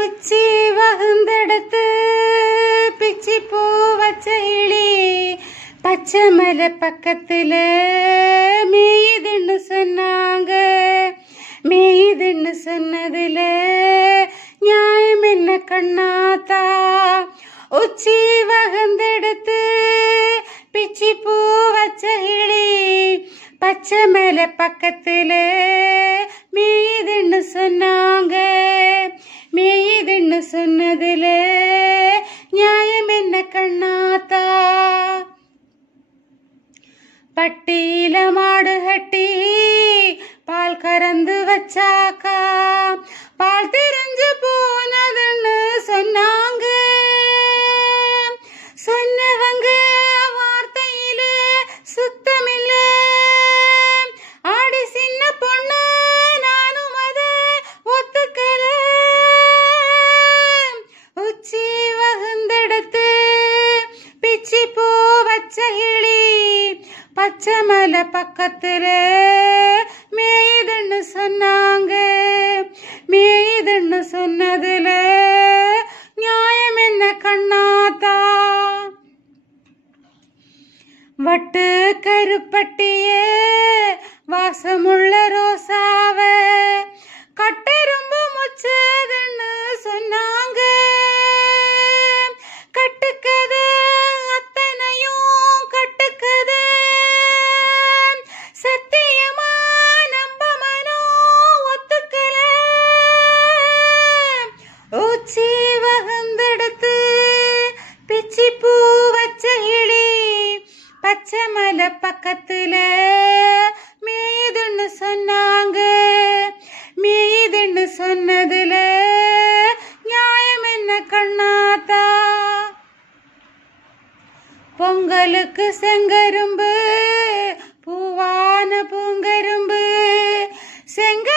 உச்சி வகுந்தெடுத்து பிச்சி பூ வச்ச இளி பச்சை மலை பக்கத்துல மேயுதுன்னு சொன்னாங்க. மேயுதுன்னு சொன்னதுல நியாயம் என்ன கண்ணாத்தா? உச்சி வகுந்தெடுத்து பிச்சி பூ வச்ச இளி பச்சை மலை பக்கத்துல மேயுதுன்னு சொன்னாங்க. மேயுதுன்னு சொன்னதுல நியாயம் என்ன கண்ணாத்தா? பட்டியில மாடு கட்டி பால் கறந்து வச்சாக்கா பால் தெரிஞ்சு போனதுன்னு சொன்னாங்க. சொன்னவங்க வார்த்தையில சுத்தமில்ல. ஆடி சின்ன பொண்ணு நானும் அத ஒத்துக்கல. உச்சி வகுந்தெடுத்து பிச்சி பூ வச்ச இளி பச்சை மலை பக்கத்துல மேயுதுன்னு சொன்னாங்க. மேயுதுன்னு சொன்னதுல நியாயம் என்ன கண்ணாத்தா? வட்டு கருப்பட்டிய வாசமுள்ள ரோசாவ கட்டெரும்பு முச்சதுன்னு சொன்னாங்க. கட்டுக்கத அத்தனையும் கட்டுக்கத சத்தியமா நம்ப மனோ ஒத்துக்கல. உச்சி வகுந்தெடுத்து பிச்சி பூ வச்ச இளி பச்சை மலை பக்கத்துல மேயுதுன்னு சொன்னாங்க. மேயுதுன்னு சொன்னதுல நியாயம் என்ன கண்ணாத்தா? பொங்கலுக்கு செங்கரும்பு பூவான பூங்கரும்பு செங்க